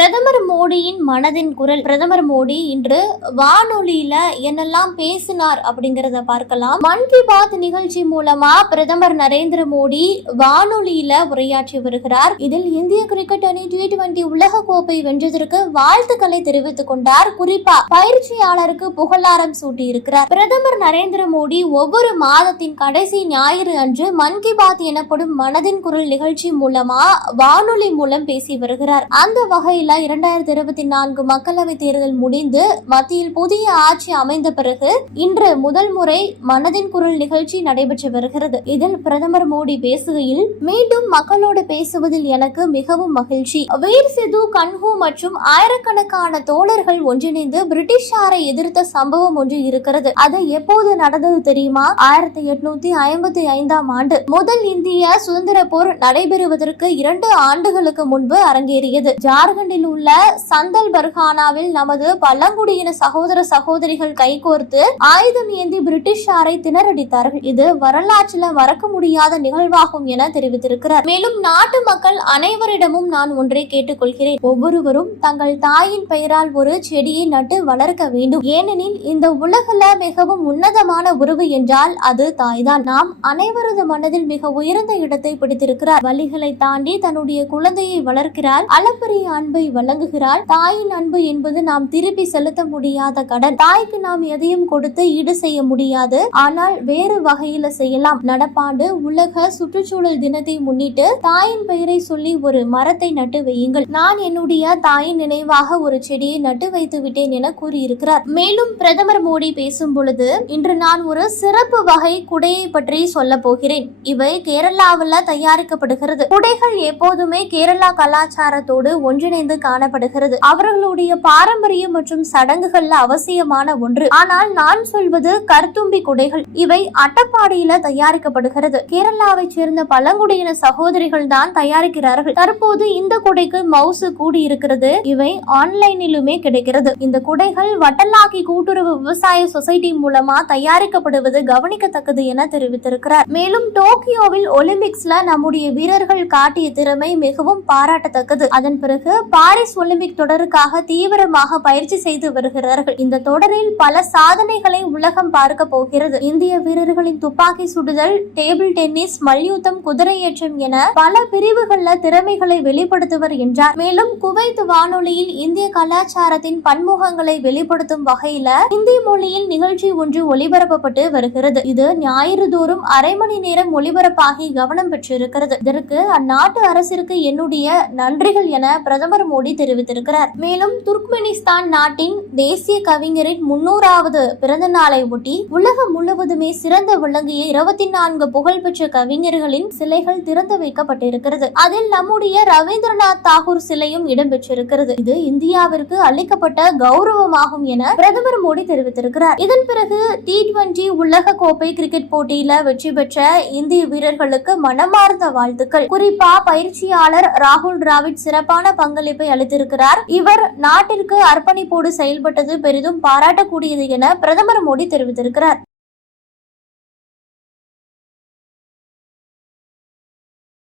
பிரதமர் மோடியின் மனதின் குரல். பிரதமர் மோடி இன்று வானொலியில என்னெல்லாம் பேசினார் அப்படிங்கறத பார்க்கலாம். மன் கி பாத் நிகழ்ச்சி மூலமா பிரதமர் நரேந்திர மோடி வானொலியில உரையாற்றி வருகிறார். இதில் இந்திய கிரிக்கெட் அணி டி டுவெண்டி உலக கோப்பை வென்றதற்கு வாழ்த்துக்களை தெரிவித்துக் கொண்டார். குறிப்பா பயிற்சியாளருக்கு புகழாரம் சூட்டி இருக்கிறார் பிரதமர் நரேந்திர மோடி ஒவ்வொரு மாதத்தின் கடைசி ஞாயிறு அன்று மன் கி பாத் எனப்படும் மனதின் குரல் நிகழ்ச்சி மூலமா வானொலி மூலம் பேசி வருகிறார். அந்த வகையில இரண்டாயிரத்தி இருபத்தி நான்கு மக்களவை தேர்தல் முடிந்து மத்தியில் புதிய ஆட்சி அமைந்த பிறகு இன்று முதல் முறை மனதின் குரல் நிகழ்ச்சி நடைபெற்று வருகிறது. இதில் பிரதமர் மோடி பேசுகையில் மீண்டும் மக்களோடு பேசுவதில் எனக்கு மிகவும் மகிழ்ச்சி. வீர் சிது கன்ஹூ மற்றும் ஆயிரக்கணக்கான தோழர்கள் ஒன்றிணைந்து பிரிட்டிஷாரை எதிர்த்த சம்பவம் ஒன்று இருக்கிறது. அது எப்போது நடந்தது தெரியுமா? ஆயிரத்தி எட்நூத்தி ஐம்பத்தி ஐந்தாம் ஆண்டு முதல் இந்திய சுதந்திர போர் நடைபெறுவதற்கு இரண்டு ஆண்டுகளுக்கு முன்பு அரங்கேறியது. ஜார்க்கண்டில் உள்ள சந்தல் பர்கானாவில் நமது பழங்குடியின சகோதர சகோதரிகள் கைகோர்த்து ஆயுதம் ஏந்தி பிரிட்டிஷாரை திணறடித்தார்கள். இது வரலாற்றில் மறக்க முடியாத நிகழ்வாகும் என தெரிவித்திருக்கிறார். மேலும் நாட்டு மக்கள் அனைவரிடமும் நான் ஒன்றை கேட்டுக்கொள்கிறேன். ஒவ்வொருவரும் தங்கள் தாயின் பெயரால் ஒரு செடியை நட்டு வளர்க்க வேண்டும். ஏனெனில் இந்த உலகில் மிகவும் உன்னதமான உறவு என்றால் அது தாய்தான். நாம் அனைவரது மனதில் மிக உயர்ந்த இடத்தை பிடித்திருக்கிறார். வழிகளை தாண்டி தன்னுடைய குழந்தையை வளர்க்கிறார். அளப்பரிய அன்பை வழங்குகிறாள். தாயின் அன்பு என்பது நாம் திருப்பி செலுத்த முடியாத கடன். தாய்க்கு நாம் எதையும் கொடுத்து ஈடு செய்ய முடியாது. ஆனால் வேறு வகையில செய்யலாம். நடப்பாண்டு உலக சுற்றுச்சூழல் தினத்தை முன்னிட்டு தாயின் பெயரை சொல்லி ஒரு மரத்தை நட்டு வையுங்கள். நான் என்னுடைய தாயின் நினைவாக ஒரு செடியை நட்டு வைத்து விட்டேன் என கூறியிருக்கிறார். மேலும் பிரதமர் மோடி பேசும் பொழுது இன்று நான் ஒரு சிறப்பு வகை குடையை பற்றி சொல்ல போகிறேன். இவை கேரளாவில் தயாரிக்கப்படுகிறது. குடைகள் எப்போதுமே கேரளா கலாச்சாரத்தோடு ஒன்றிணைந்து காணப்படுகிறது. அவர்களுடைய பாரம்பரியம் மற்றும் சடங்குகள்ல அவசியமான ஒன்று. ஆனால் நான் சொல்வது கருத்தும்பி குடைகள். இவை அட்டப்பாடியில தயாரிக்கப்படுகிறது. கேரளாவை சேர்ந்த பழங்குடியின சகோதரிகள் தான் தயாரிக்கிறார்கள். தற்போது இந்த குடைக்கு மவுசு கூடி இருக்கிறது இவை ஆன்லைனிலுமே கிடைக்கிறது. இந்த குடைகள் வட்டலாக்கி கூட்டுறவு விவசாய சொசைட்டி மூலமா தயாரிக்கப்படுவது கவனிக்கத்தக்கது என தெரிவித்திருக்கிறார். மேலும் டோக்கியோவில் ஒலிம்பிக்ஸ்ல நம்முடைய வீரர்கள் காட்டிய திறமை மிகவும் பாராட்டத்தக்கது. அதன் பிறகு பாரிஸ் ஒலிம்பிக் தொடருக்காக தீவிரமாக பயிற்சி செய்து வருகிறார்கள். இந்த தொடரில் பல சாதனைகளை உலகம் பார்க்க போகிறது. இந்திய வீரர்களின் துப்பாக்கி சுடுதல் டேபிள் டென்னிஸ் மல்யுத்தம் குதிரையேற்றம் என பல பிரிவுகள்ல திறமைகளை வெளிப்படுத்துவர் என்றார். மேலும் குவைத் வானொலியில் இந்திய கலாச்சாரத்தின் பன்முகங்களை வெளிப்படுத்தும் வகையில இந்தி மொழியில் நிகழ்ச்சி ஒன்று ஒளிபரப்பப்பட்டு வருகிறது. இது ஞாயிறு தோறும் அரை மணி நேரம் ஒளிபரப்பாகி கவனம் பெற்றிருக்கிறது. இதற்கு அந்நாட்டு அரசிற்கு என்னுடைய நன்றிகள் என பிரதமர் மோடி தெரிவித்திருக்கிறார். மேலும் துர்க்மெனிஸ்தான் நாட்டின் தேசிய கவிஞரின் முன்னூறாவது பிறந்த நாளை ஒட்டி உலகம் முழுவதுமே சிறந்த விளங்கிய இருபத்தி நான்கு புகழ்பெற்ற கவிஞர்களின் சிலைகள் திறந்து வைக்கப்பட்டிருக்கிறது. அதில் நம்முடைய ரவீந்திரநாத் தாகூர் சிலையும் இடம்பெற்றிருக்கிறது. இது இந்தியாவிற்கு அளிக்கப்பட்ட கௌரவமாகும் என பிரதமர் மோடி தெரிவித்திருக்கிறார். இதன் பிறகு டி டுவெண்டி உலக கோப்பை கிரிக்கெட் போட்டியில வெற்றி பெற்ற இந்திய வீரர்களுக்கு மனமார்ந்த வாழ்த்துக்கள். குறிப்பா பயிற்சியாளர் ராகுல் டிராவிட் சிறப்பான பங்களிப்பு அளித்திருக்கிறார். இவர் நாட்டிற்கு அர்ப்பணிப்போடு செயல்பட்டது பெரிதும் பாராட்டக்கூடியது என பிரதமர் மோடி தெரிவித்திருக்கிறார்.